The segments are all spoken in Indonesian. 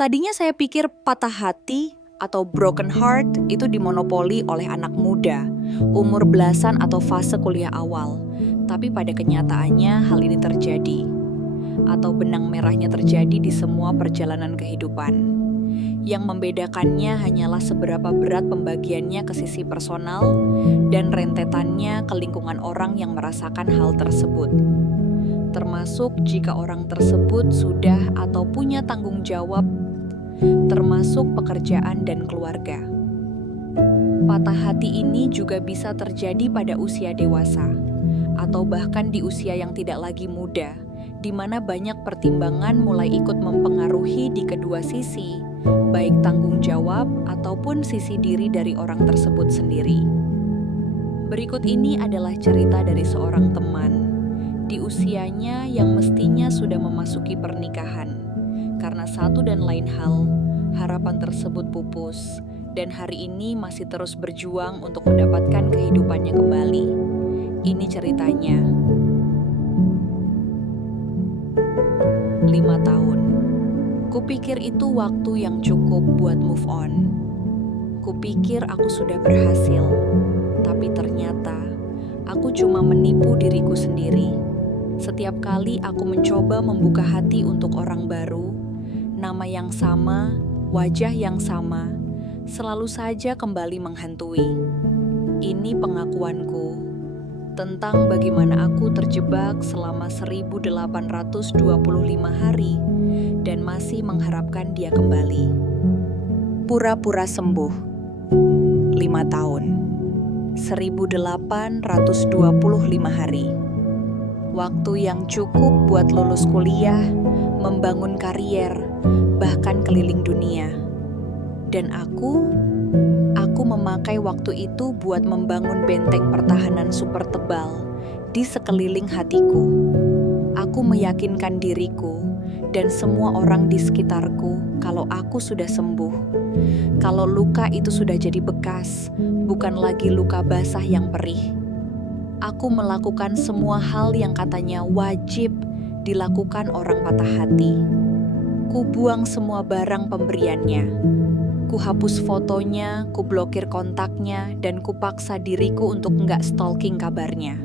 Tadinya saya pikir patah hati atau broken heart itu dimonopoli oleh anak muda, umur belasan atau fase kuliah awal. Tapi pada kenyataannya hal ini terjadi, atau benang merahnya terjadi di semua perjalanan kehidupan. Yang membedakannya hanyalah seberapa berat pembagiannya ke sisi personal dan rentetannya ke lingkungan orang yang merasakan hal tersebut. Termasuk jika orang tersebut sudah atau punya tanggung jawab, termasuk pekerjaan dan keluarga. Patah hati ini juga bisa terjadi pada usia dewasa, atau bahkan di usia yang tidak lagi muda, di mana banyak pertimbangan mulai ikut mempengaruhi di kedua sisi, baik tanggung jawab ataupun sisi diri dari orang tersebut sendiri. Berikut ini adalah cerita dari seorang teman di usianya yang mestinya sudah memasuki pernikahan. Karena satu dan lain hal, harapan tersebut pupus dan hari ini masih terus berjuang untuk mendapatkan kehidupannya kembali. Ini ceritanya. 5 tahun. Kupikir itu waktu yang cukup buat move on. Kupikir aku sudah berhasil, tapi ternyata aku cuma menipu diriku sendiri. Setiap kali aku mencoba membuka hati untuk orang baru, nama yang sama, wajah yang sama, selalu saja kembali menghantui. Ini pengakuanku tentang bagaimana aku terjebak selama 1825 hari dan masih mengharapkan dia kembali. Pura-pura sembuh. 5 tahun. 1825 hari. Waktu yang cukup buat lulus kuliah, membangun karier, bahkan keliling dunia. Dan aku memakai waktu itu buat membangun benteng pertahanan super tebal di sekeliling hatiku. Aku meyakinkan diriku dan semua orang di sekitarku kalau aku sudah sembuh. Kalau luka itu sudah jadi bekas, bukan lagi luka basah yang perih. Aku melakukan semua hal yang katanya wajib dilakukan orang patah hati. Ku buang semua barang pemberiannya. Ku hapus fotonya, ku blokir kontaknya, dan ku paksa diriku untuk nggak stalking kabarnya.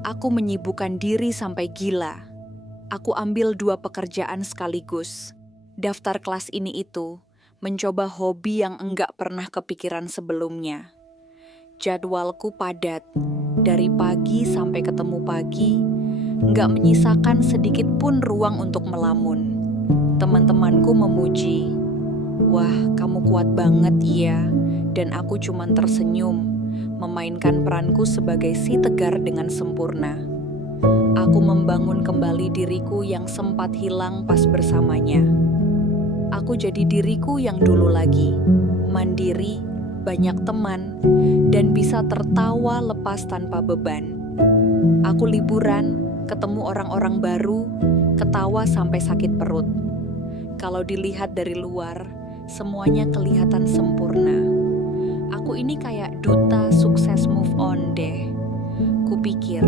Aku menyibukkan diri sampai gila. Aku ambil 2 pekerjaan sekaligus. Daftar kelas ini itu, mencoba hobi yang enggak pernah kepikiran sebelumnya. Jadwalku padat, dari pagi sampai ketemu pagi, enggak menyisakan sedikit pun ruang untuk melamun. Teman-temanku memuji, "Wah, kamu kuat banget ya." Dan aku cuman tersenyum, memainkan peranku sebagai si tegar dengan sempurna. Aku membangun kembali diriku yang sempat hilang pas bersamanya. Aku jadi diriku yang dulu lagi, mandiri, banyak teman, dan bisa tertawa lepas tanpa beban. Aku liburan, ketemu orang-orang baru, ketawa sampai sakit perut. Kalau dilihat dari luar, semuanya kelihatan sempurna. Aku ini kayak duta sukses move on deh. Kupikir,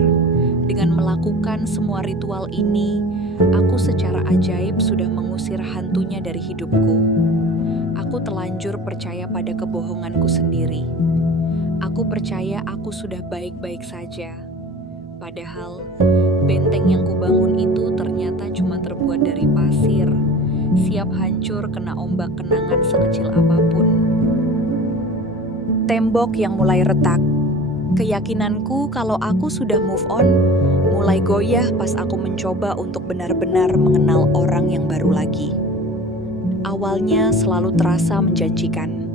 dengan melakukan semua ritual ini, aku secara ajaib sudah mengusir hantunya dari hidupku. Aku telanjur percaya pada kebohonganku sendiri. Aku percaya aku sudah baik-baik saja. Padahal, benteng yang kubangun itu ternyata cuma terbuat dari pasir, siap hancur kena ombak kenangan sekecil apapun. Tembok yang mulai retak. Keyakinanku kalau aku sudah move on mulai goyah pas aku mencoba untuk benar-benar mengenal orang yang baru lagi. Awalnya selalu terasa menjanjikan.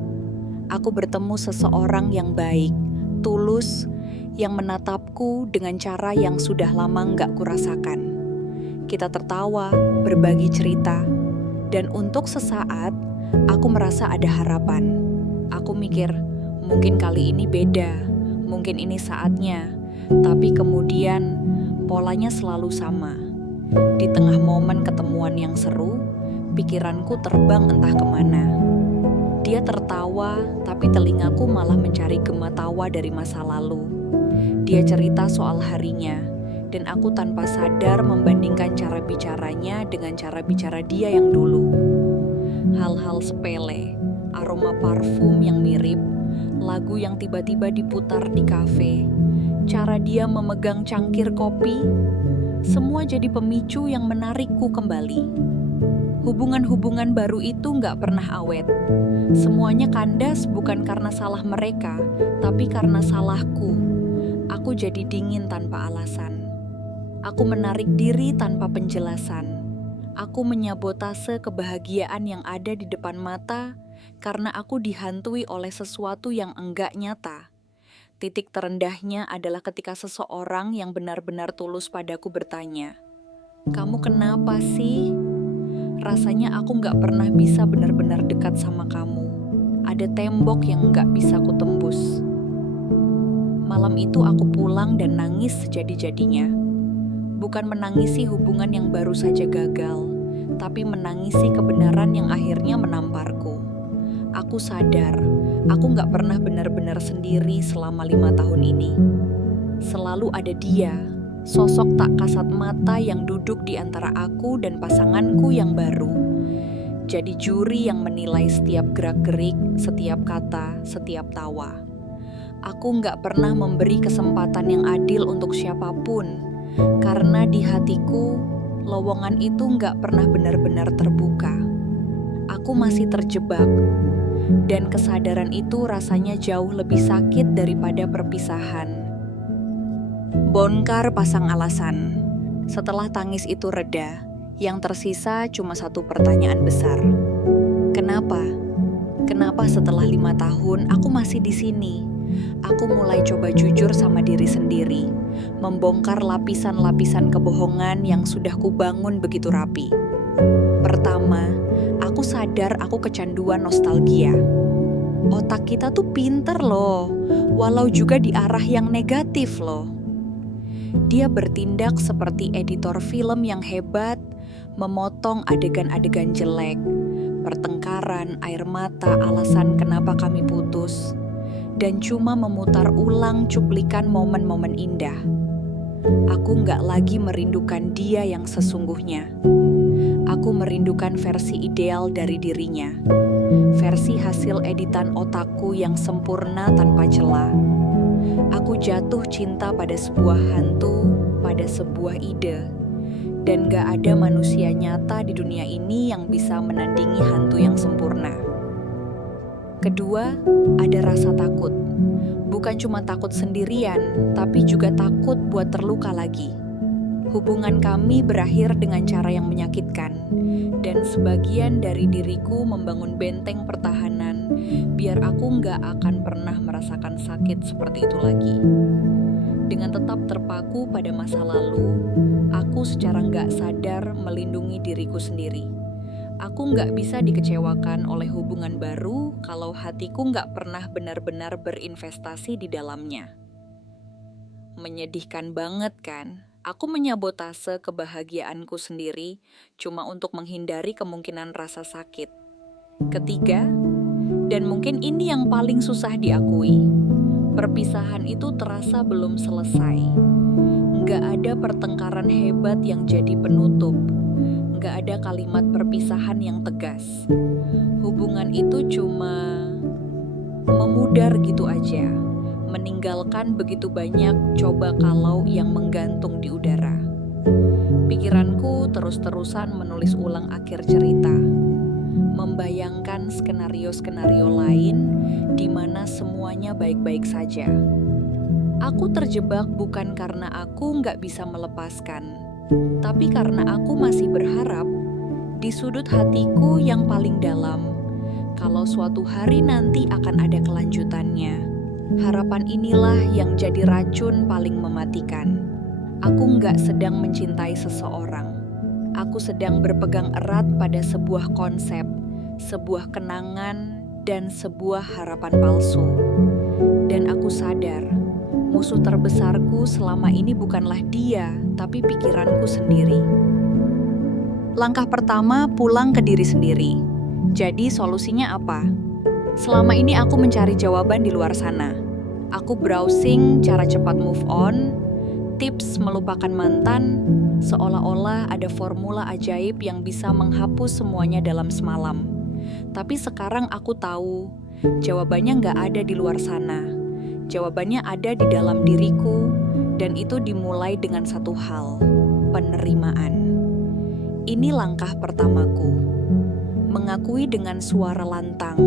Aku bertemu seseorang yang baik, tulus, yang menatapku dengan cara yang sudah lama gak kurasakan. Kita tertawa, berbagi cerita, dan untuk sesaat, aku merasa ada harapan. Aku mikir, mungkin kali ini beda, mungkin ini saatnya, tapi kemudian polanya selalu sama. Di tengah momen ketemuan yang seru, pikiranku terbang entah kemana. Dia tertawa, tapi telingaku malah mencari gema tawa dari masa lalu. Dia cerita soal harinya, dan aku tanpa sadar membandingkan cara bicaranya dengan cara bicara dia yang dulu. Hal-hal sepele, aroma parfum yang mirip, lagu yang tiba-tiba diputar di kafe, cara dia memegang cangkir kopi, semua jadi pemicu yang menarikku kembali. Hubungan-hubungan baru itu nggak pernah awet. Semuanya kandas bukan karena salah mereka, tapi karena salahku. Aku jadi dingin tanpa alasan. Aku menarik diri tanpa penjelasan. Aku menyabotase kebahagiaan yang ada di depan mata karena aku dihantui oleh sesuatu yang enggak nyata. Titik terendahnya adalah ketika seseorang yang benar-benar tulus padaku bertanya, "Kamu kenapa sih?" Rasanya aku nggak pernah bisa benar-benar dekat sama kamu. Ada tembok yang nggak bisa kutembus. Malam itu aku pulang dan nangis sejadi-jadinya. Bukan menangisi hubungan yang baru saja gagal, tapi menangisi kebenaran yang akhirnya menamparku. Aku sadar, aku nggak pernah benar-benar sendiri selama 5 tahun ini. Selalu ada dia, sosok tak kasat mata yang duduk di antara aku dan pasanganku yang baru. Jadi juri yang menilai setiap gerak-gerik, setiap kata, setiap tawa. Aku nggak pernah memberi kesempatan yang adil untuk siapapun, karena di hatiku, lowongan itu nggak pernah benar-benar terbuka. Aku masih terjebak, dan kesadaran itu rasanya jauh lebih sakit daripada perpisahan. Bongkar pasang alasan. Setelah tangis itu reda, yang tersisa cuma satu pertanyaan besar. Kenapa? Kenapa setelah 5 tahun aku masih di sini? Aku mulai coba jujur sama diri sendiri, membongkar lapisan-lapisan kebohongan yang sudah kubangun begitu rapi. Pertama, aku sadar aku kecanduan nostalgia. Otak kita tuh pinter loh, walau juga di arah yang negatif loh. Dia bertindak seperti editor film yang hebat, memotong adegan-adegan jelek, pertengkaran, air mata, alasan kenapa kami putus, dan cuma memutar ulang cuplikan momen-momen indah. Aku nggak lagi merindukan dia yang sesungguhnya. Aku merindukan versi ideal dari dirinya, versi hasil editan otakku yang sempurna tanpa celah. Aku jatuh cinta pada sebuah hantu, pada sebuah ide, dan gak ada manusia nyata di dunia ini yang bisa menandingi hantu yang sempurna. Kedua, ada rasa takut. Bukan cuma takut sendirian, tapi juga takut buat terluka lagi. Hubungan kami berakhir dengan cara yang menyakitkan, dan sebagian dari diriku membangun benteng pertahanan biar aku nggak akan pernah merasakan sakit seperti itu lagi. Dengan tetap terpaku pada masa lalu, aku secara nggak sadar melindungi diriku sendiri. Aku nggak bisa dikecewakan oleh hubungan baru kalau hatiku nggak pernah benar-benar berinvestasi di dalamnya. Menyedihkan banget kan? Aku menyabotase kebahagiaanku sendiri cuma untuk menghindari kemungkinan rasa sakit. Ketiga, dan mungkin ini yang paling susah diakui, perpisahan itu terasa belum selesai. Nggak ada pertengkaran hebat yang jadi penutup. Nggak ada kalimat perpisahan yang tegas. Hubungan itu cuma memudar gitu aja, meninggalkan begitu banyak coba kalau yang menggantung di udara. Pikiranku terus-terusan menulis ulang akhir cerita, membayangkan skenario-skenario lain di mana semuanya baik-baik saja. Aku terjebak bukan karena aku nggak bisa melepaskan, tapi karena aku masih berharap di sudut hatiku yang paling dalam, kalau suatu hari nanti akan ada kelanjutannya. Harapan inilah yang jadi racun paling mematikan. Aku nggak sedang mencintai seseorang. Aku sedang berpegang erat pada sebuah konsep, sebuah kenangan, dan sebuah harapan palsu. Dan aku sadar, musuh terbesarku selama ini bukanlah dia, tapi pikiranku sendiri. Langkah pertama, pulang ke diri sendiri. Jadi solusinya apa? Selama ini aku mencari jawaban di luar sana. Aku browsing cara cepat move on, tips melupakan mantan, seolah-olah ada formula ajaib yang bisa menghapus semuanya dalam semalam. Tapi sekarang aku tahu, jawabannya nggak ada di luar sana. Jawabannya ada di dalam diriku, dan itu dimulai dengan satu hal, penerimaan. Ini langkah pertamaku, mengakui dengan suara lantang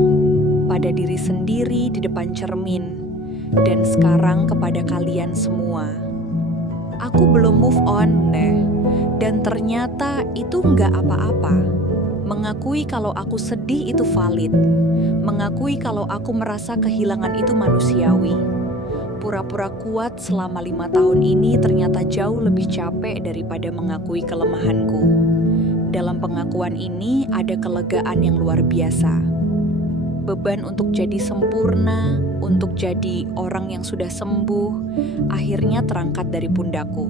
pada diri sendiri di depan cermin, dan sekarang kepada kalian semua. Aku belum move on deh, dan ternyata itu nggak apa-apa. Mengakui kalau aku sedih itu valid. Mengakui kalau aku merasa kehilangan itu manusiawi. Pura-pura kuat selama 5 tahun ini ternyata jauh lebih capek daripada mengakui kelemahanku. Dalam pengakuan ini ada kelegaan yang luar biasa. Beban untuk jadi sempurna, untuk jadi orang yang sudah sembuh, akhirnya terangkat dari pundakku.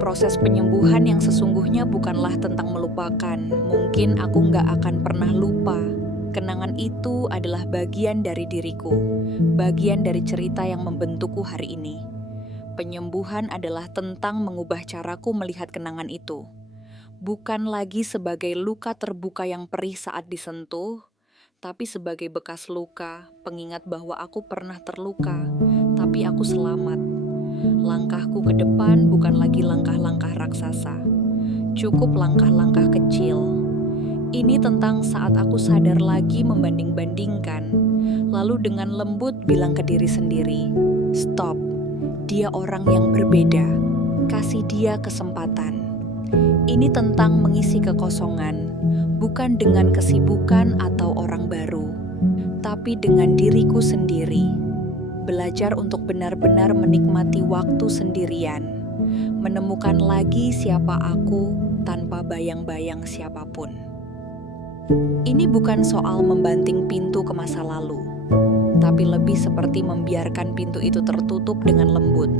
Proses penyembuhan yang sesungguhnya bukanlah tentang melupakan. Mungkin aku nggak akan pernah lupa. Kenangan itu adalah bagian dari diriku, bagian dari cerita yang membentukku hari ini. Penyembuhan adalah tentang mengubah caraku melihat kenangan itu. Bukan lagi sebagai luka terbuka yang perih saat disentuh, tapi sebagai bekas luka, pengingat bahwa aku pernah terluka, tapi aku selamat. Langkahku ke depan bukan lagi langkah-langkah raksasa, cukup langkah-langkah kecil. Ini tentang saat aku sadar lagi membanding-bandingkan, lalu dengan lembut bilang ke diri sendiri, stop, dia orang yang berbeda, kasih dia kesempatan. Ini tentang mengisi kekosongan, bukan dengan kesibukan atau orang baru, tapi dengan diriku sendiri. Belajar untuk benar-benar menikmati waktu sendirian, menemukan lagi siapa aku tanpa bayang-bayang siapapun. Ini bukan soal membanting pintu ke masa lalu, tapi lebih seperti membiarkan pintu itu tertutup dengan lembut,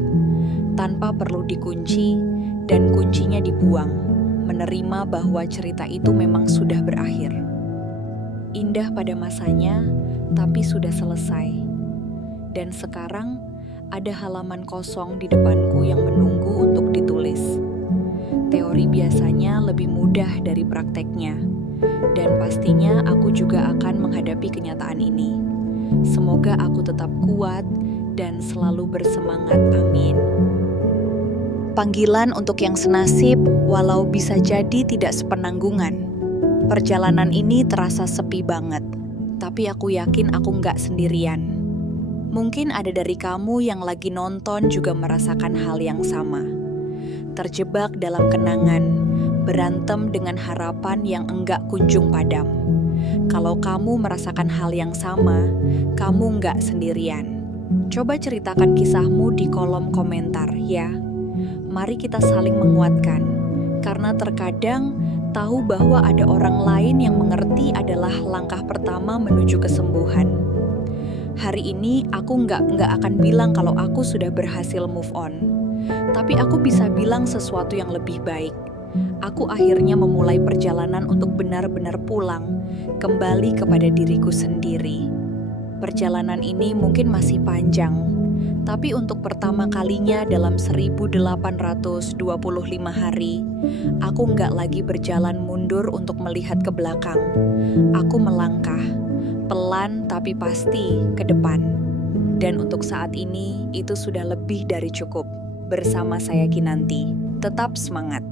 tanpa perlu dikunci dan kuncinya dibuang, menerima bahwa cerita itu memang sudah berakhir. Indah pada masanya, tapi sudah selesai. Dan sekarang ada halaman kosong di depanku yang menunggu untuk ditulis. Teori biasanya lebih mudah dari prakteknya, dan pastinya aku juga akan menghadapi kenyataan ini. Semoga aku tetap kuat dan selalu bersemangat, amin. Panggilan untuk yang senasib, walau bisa jadi tidak sepenanggungan. Perjalanan ini terasa sepi banget, tapi aku yakin aku nggak sendirian. Mungkin ada dari kamu yang lagi nonton juga merasakan hal yang sama. Terjebak dalam kenangan, berantem dengan harapan yang enggak kunjung padam. Kalau kamu merasakan hal yang sama, kamu enggak sendirian. Coba ceritakan kisahmu di kolom komentar ya. Mari kita saling menguatkan, karena terkadang tahu bahwa ada orang lain yang mengerti adalah langkah pertama menuju kesembuhan. Hari ini aku nggak akan bilang kalau aku sudah berhasil move on. Tapi aku bisa bilang sesuatu yang lebih baik. Aku akhirnya memulai perjalanan untuk benar-benar pulang, kembali kepada diriku sendiri. Perjalanan ini mungkin masih panjang, tapi untuk pertama kalinya dalam 1825 hari, aku nggak lagi berjalan mundur untuk melihat ke belakang. Aku melangkah, pelan tapi pasti ke depan. Dan untuk saat ini, itu sudah lebih dari cukup. Bersama saya Kinanti, tetap semangat.